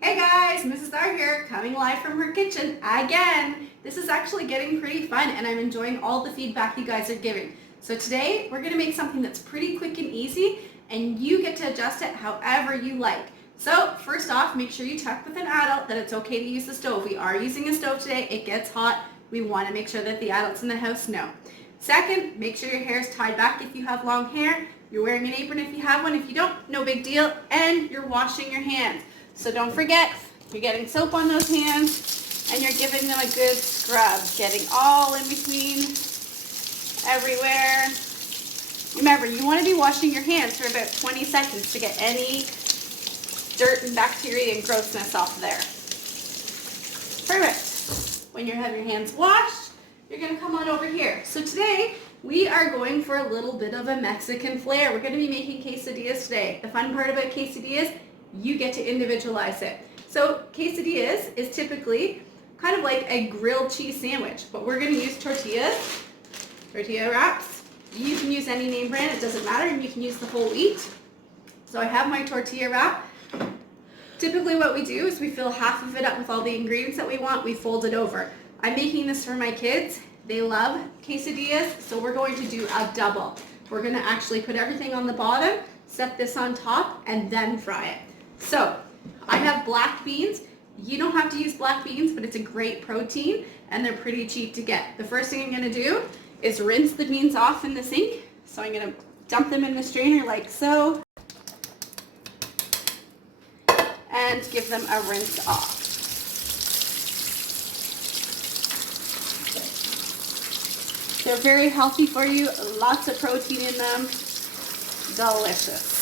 Hey guys, Mrs. R here, coming live from her kitchen again. This is actually getting pretty fun and I'm enjoying all the feedback you guys are giving. So today we're gonna make something that's pretty quick and easy and you get to adjust it however you like. So first off, make sure you check with an adult that it's okay to use the stove. We are using a stove today, it gets hot. We wanna make sure that the adults in the house know. Second, make sure your hair is tied back if you have long hair. You're wearing an apron if you have one. If you don't, no big deal. And you're washing your hands. So don't forget, you're getting soap on those hands and you're giving them a good scrub, getting all in between, everywhere. Remember, you want to be washing your hands for about 20 seconds to get any dirt and bacteria and grossness off there. Perfect. When you have your hands washed, you're going to come on over here. So today, we are going for a little bit of a Mexican flair. We're going to be making quesadillas today. The fun part about quesadillas, you get to individualize it. So quesadillas is typically kind of like a grilled cheese sandwich, but we're going to use tortilla wraps. You can use any name brand, it doesn't matter, and you can use the whole wheat. So I have my tortilla wrap. Typically what we do is we fill half of it up with all the ingredients that we want, we fold it over. I'm making this for my kids. They love quesadillas, so we're going to do a double. We're going to actually put everything on the bottom, set this on top, and then fry it. So I have black beans. You don't have to use black beans, but it's a great protein and they're pretty cheap to get. The first thing I'm going to do is rinse the beans off in the sink. So I'm going to dump them in the strainer like so and give them a rinse off. They're very healthy for you, lots of protein in them, delicious.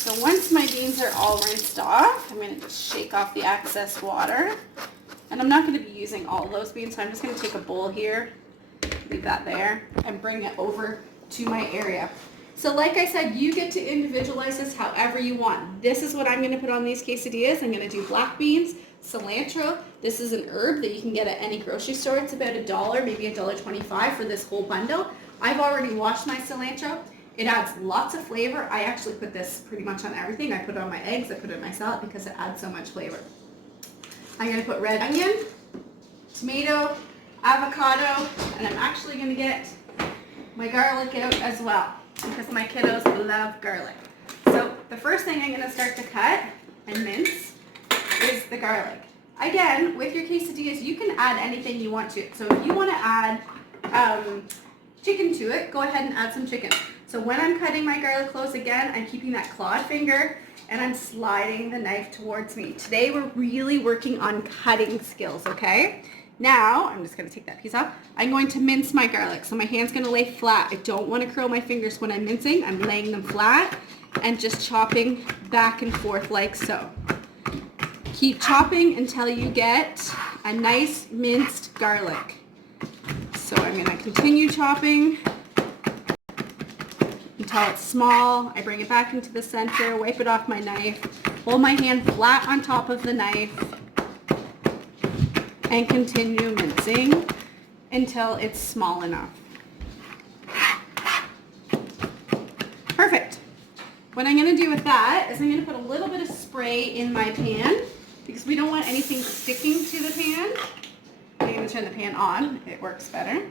So once my beans are all rinsed off, I'm going to just shake off the excess water. And I'm not going to be using all those beans, so I'm just going to take a bowl here, leave that there, and bring it over to my area. So like I said, you get to individualize this however you want. This is what I'm going to put on these quesadillas. I'm going to do black beans, cilantro. This is an herb that you can get at any grocery store. It's about $1, maybe $1.25 for this whole bundle. I've already washed my cilantro. It adds lots of flavor. I actually put this pretty much on everything. I put it on my eggs, I put it in my salad because it adds so much flavor. I'm going to put red onion, tomato, avocado, and I'm actually going to get my garlic out as well because my kiddos love garlic. So the first thing I'm going to start to cut and mince is the garlic. Again, with your quesadillas, you can add anything you want to it. So if you want to add chicken to it, go ahead and add some chicken. So when I'm cutting my garlic cloves, again, I'm keeping that clawed finger and I'm sliding the knife towards me. Today we're really working on cutting skills, okay? Now, I'm just going to take that piece off. I'm going to mince my garlic. So my hand's going to lay flat. I don't want to curl my fingers when I'm mincing. I'm laying them flat and just chopping back and forth like so. Keep chopping until you get a nice minced garlic. So I'm going to continue chopping until it's small. I bring it back into the center, wipe it off my knife, hold my hand flat on top of the knife, and continue mincing until it's small enough. Perfect. What I'm going to do with that is I'm going to put a little bit of spray in my pan because we don't want anything sticking to the pan. I'm going to turn the pan on. It works better.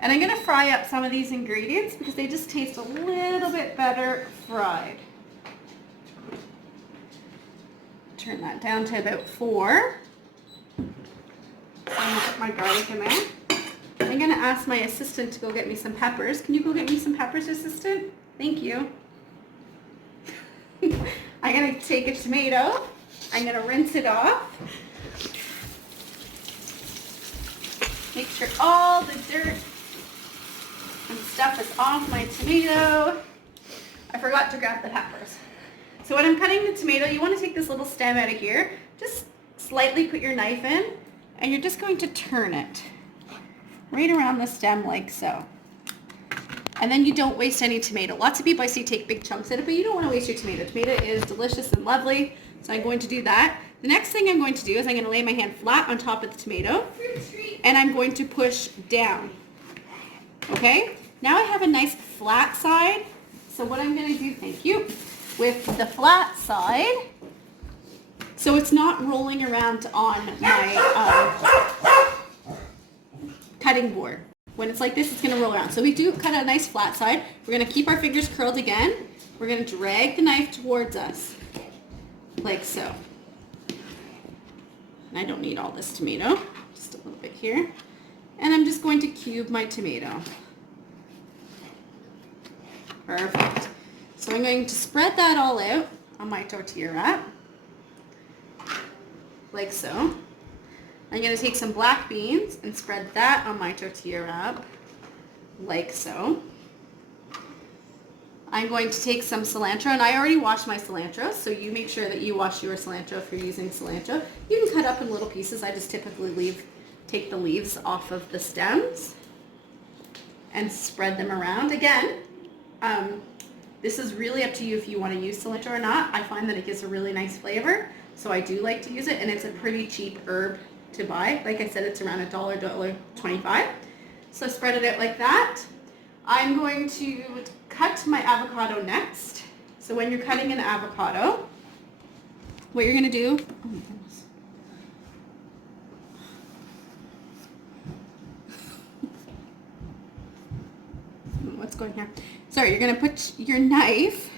And I'm going to fry up some of these ingredients because they just taste a little bit better fried. Turn that down to about 4. So I'm going to put my garlic in there. I'm going to ask my assistant to go get me some peppers. Can you go get me some peppers, assistant? Thank you. I'm going to take a tomato. I'm going to rinse it off. Make sure all the dirt and stuff is off my tomato. I forgot to grab the peppers. So when I'm cutting the tomato, you want to take this little stem out of here. Just slightly put your knife in, and you're just going to turn it right around the stem like so. And then you don't waste any tomato. Lots of people I see take big chunks in it, but you don't want to waste your tomato. Tomato is delicious and lovely, so I'm going to do that. The next thing I'm going to do is I'm going to lay my hand flat on top of the tomato, and I'm going to push down. Okay? Now I have a nice flat side. So what I'm going to do, thank you, with the flat side, so it's not rolling around on my cutting board. When it's like this, it's going to roll around. So we do cut a nice flat side. We're going to keep our fingers curled again. We're going to drag the knife towards us, like so. And I don't need all this tomato, just a little bit here. And I'm just going to cube my tomato. Perfect. So I'm going to spread that all out on my tortilla wrap, like so. I'm going to take some black beans and spread that on my tortilla wrap, like so. I'm going to take some cilantro, and I already washed my cilantro, so you make sure that you wash your cilantro if you're using cilantro. You can cut up in little pieces. I just typically take the leaves off of the stems and spread them around. Again, this is really up to you if you want to use cilantro or not. I find that it gives a really nice flavor, so I do like to use it, and it's a pretty cheap herb to buy. Like I said, it's around $1, $1.25. So spread it out like that. I'm going to cut my avocado next. So when you're cutting an avocado, what you're going to do, oh my goodness. What's going here? Sorry, you're going to put your knife,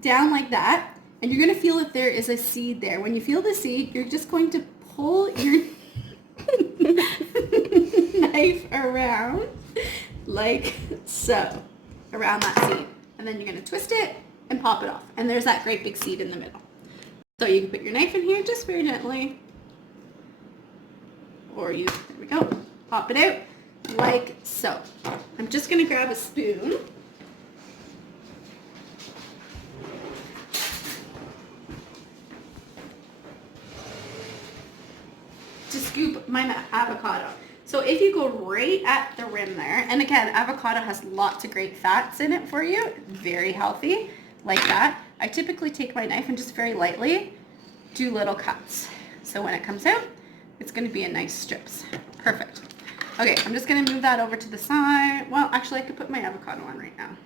down like that, and you're going to feel if there is a seed there. When you feel the seed, you're just going to pull your knife around like so, around that seed. And then you're going to twist it and pop it off. And there's that great big seed in the middle. So you can put your knife in here just very gently. Or there we go, pop it out like so. I'm just going to grab a spoon. To scoop my avocado. So if you go right at the rim there, and again, avocado has lots of great fats in it for you, very healthy, like that. I typically take my knife and just very lightly do little cuts. So when it comes out, it's going to be in nice strips. Perfect. Okay, I'm just going to move that over to the side. Well, actually, I could put my avocado on right now.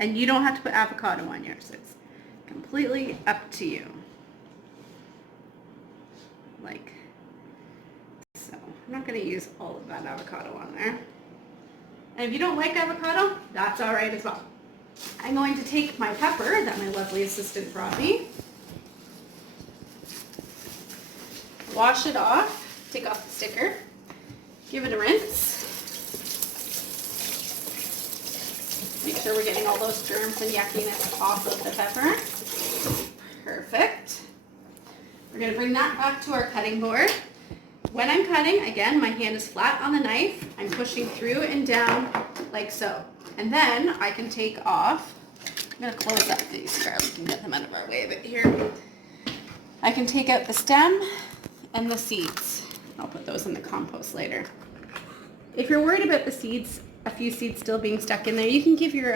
And you don't have to put avocado on yours. It's completely up to you. Like so. I'm not going to use all of that avocado on there. And if you don't like avocado, that's all right as well. I'm going to take my pepper that my lovely assistant brought me, wash it off, take off the sticker, give it a rinse. Make sure we're getting all those germs and yuckiness off of the pepper. Perfect. We're going to bring that back to our cutting board. When I'm cutting, again, my hand is flat on the knife. I'm pushing through and down like so. And then I can take off. I'm going to close up these so we can get them out of our way a bit here. I can take out the stem and the seeds. I'll put those in the compost later. If you're worried about the seeds, a few seeds still being stuck in there, you can give your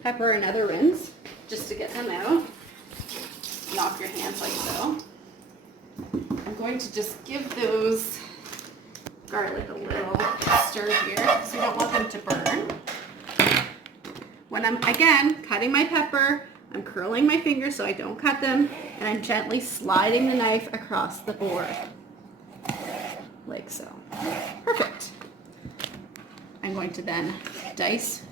pepper another rinse just to get them out. And off your hands like so. I'm going to just give those garlic a little stir here because we don't want them to burn. When I'm, again, cutting my pepper, I'm curling my fingers so I don't cut them, and I'm gently sliding the knife across the board. Like so. Perfect. I'm going to then dice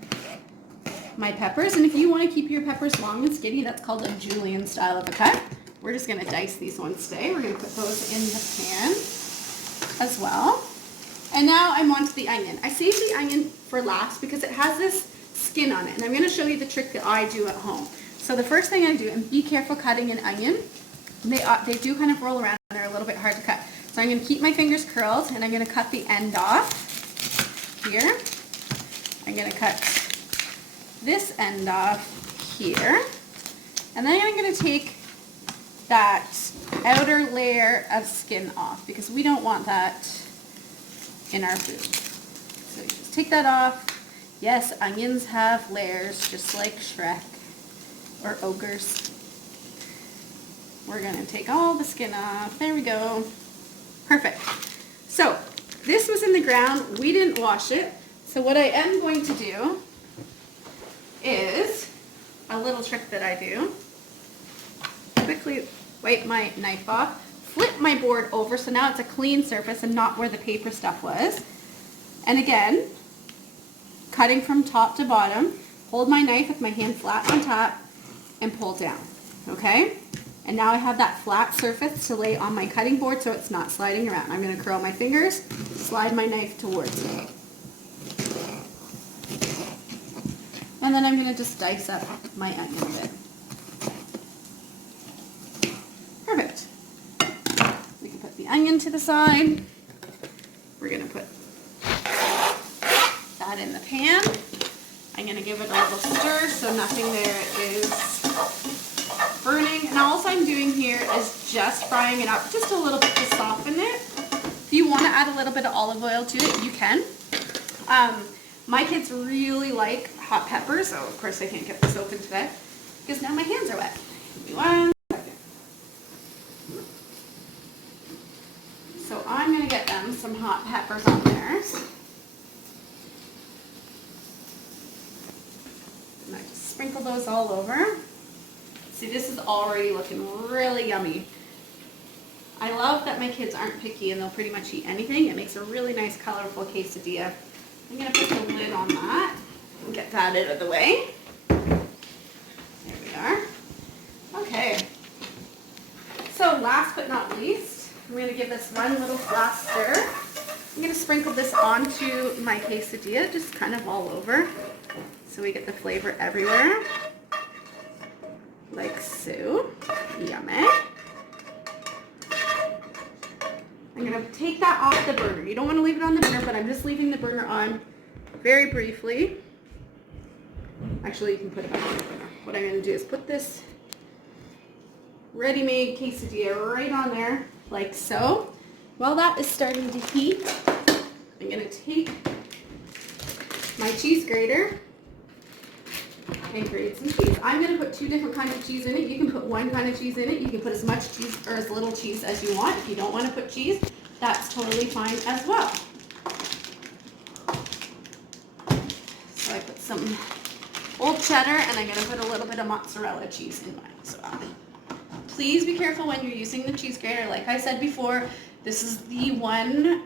my peppers, and if you want to keep your peppers long and skinny, that's called a julienne style of a cut. We're just going to dice these ones today. We're going to put those in the pan as well. And now I'm on to the onion. I saved the onion for last because it has this skin on it, and I'm going to show you the trick that I do at home. So the first thing I do, and be careful cutting an onion, they do kind of roll around and they're a little bit hard to cut. So I'm going to keep my fingers curled, and I'm going to cut the end off here. I'm going to cut this end off here, and then I'm going to take that outer layer of skin off because we don't want that in our food. So you just take that off. Yes, onions have layers just like Shrek or ogres. We're going to take all the skin off. There we go. Perfect. So this was in the ground. We didn't wash it. So what I am going to do is a little trick that I do. Quickly wipe my knife off, flip my board over so now it's a clean surface and not where the paper stuff was. And again, cutting from top to bottom, hold my knife with my hand flat on top and pull down, okay? And now I have that flat surface to lay on my cutting board so it's not sliding around. I'm going to curl my fingers, slide my knife towards me. And then I'm going to just dice up my onion a bit. Perfect. We can put the onion to the side. We're going to put that in the pan. I'm going to give it a little stir so nothing there is burning. And all I'm doing here is just frying it up just a little bit to soften it. If you want to add a little bit of olive oil to it, you can. My kids really like hot peppers, so of course I can't get this open today because now my hands are wet. Give me 1 second. So I'm going to get them some hot peppers on theirs. And I just sprinkle those all over. See, this is already looking really yummy. I love that my kids aren't picky and they'll pretty much eat anything. It makes a really nice colorful quesadilla. I'm going to put the lid on that and get that out of the way. There we are. Okay. So last but not least, I'm going to give this one little last stir. I'm going to sprinkle this onto my quesadilla, just kind of all over, so we get the flavor everywhere. Like so. Yummy. I'm going to take that off the burner. You don't want to leave it on the burner, but I'm just leaving the burner on very briefly. Actually, you can put it back on the burner. What I'm going to do is put this ready-made quesadilla right on there, like so. While that is starting to heat, I'm going to take my cheese grater and grate some cheese. I'm going to put 2 different kinds of cheese in it. You can put 1 kind of cheese in it. You can put as much cheese or as little cheese as you want. If you don't want to put cheese, that's totally fine as well. So I put some old cheddar and I'm going to put a little bit of mozzarella cheese in mine as well. Please be careful when you're using the cheese grater. Like I said before, this is the one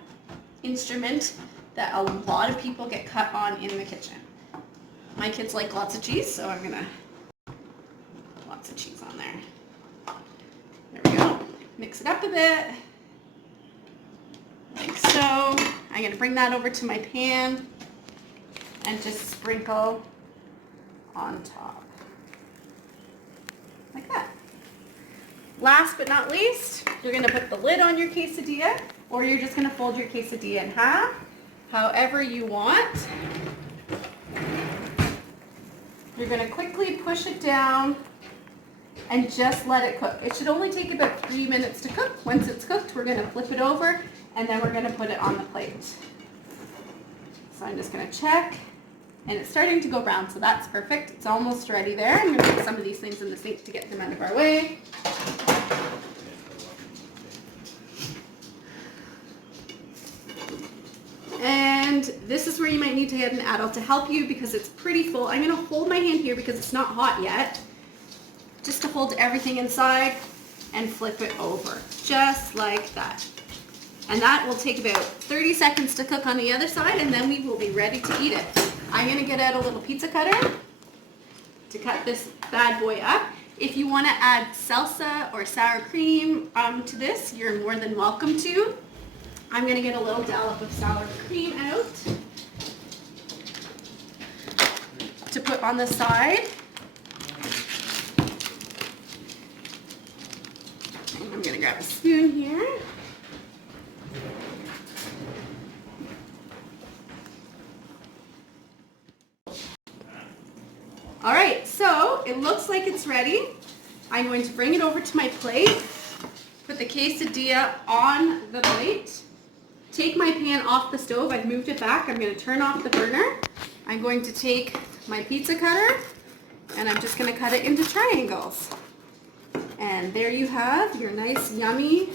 instrument that a lot of people get cut on in the kitchen. My kids like lots of cheese, so I'm gonna put lots of cheese on there. There we go. Mix it up a bit, like so. I'm gonna bring that over to my pan and just sprinkle on top, like that. Last but not least, you're gonna put the lid on your quesadilla, or you're just gonna fold your quesadilla in half, however you want. You're going to quickly push it down and just let it cook. It should only take about 3 minutes to cook. Once it's cooked, we're going to flip it over and then we're going to put it on the plate. So I'm just going to check, and it's starting to go brown, so that's perfect. It's almost ready there. I'm going to put some of these things in the sink to get them out of our way. And this is where you might need to get an adult to help you because it's pretty full. I'm going to hold my hand here because it's not hot yet, just to hold everything inside and flip it over, just like that. And that will take about 30 seconds to cook on the other side, and then we will be ready to eat it. I'm going to get out a little pizza cutter to cut this bad boy up. If you want to add salsa or sour cream to this, you're more than welcome to. I'm going to get a little dollop of sour cream out to put on the side. And I'm going to grab a spoon here. All right, so it looks like it's ready. I'm going to bring it over to my plate, put the quesadilla on the plate. Take my pan off the stove. I've moved it back. I'm going to turn off the burner. I'm going to take my pizza cutter and I'm just going to cut it into triangles. And there you have your nice, yummy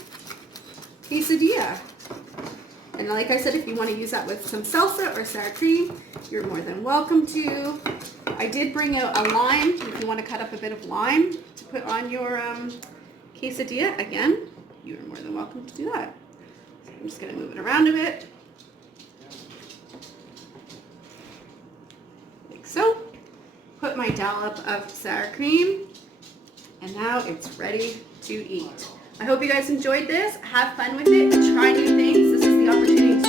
quesadilla. And like I said, if you want to use that with some salsa or sour cream, you're more than welcome to. I did bring a lime if you want to cut up a bit of lime to put on your quesadilla. Again, you are more than welcome to do that. So I'm just going to move it around a bit. Like so. Put my dollop of sour cream, and now it's ready to eat. I hope you guys enjoyed this. Have fun with it. Try new things. This is the opportunity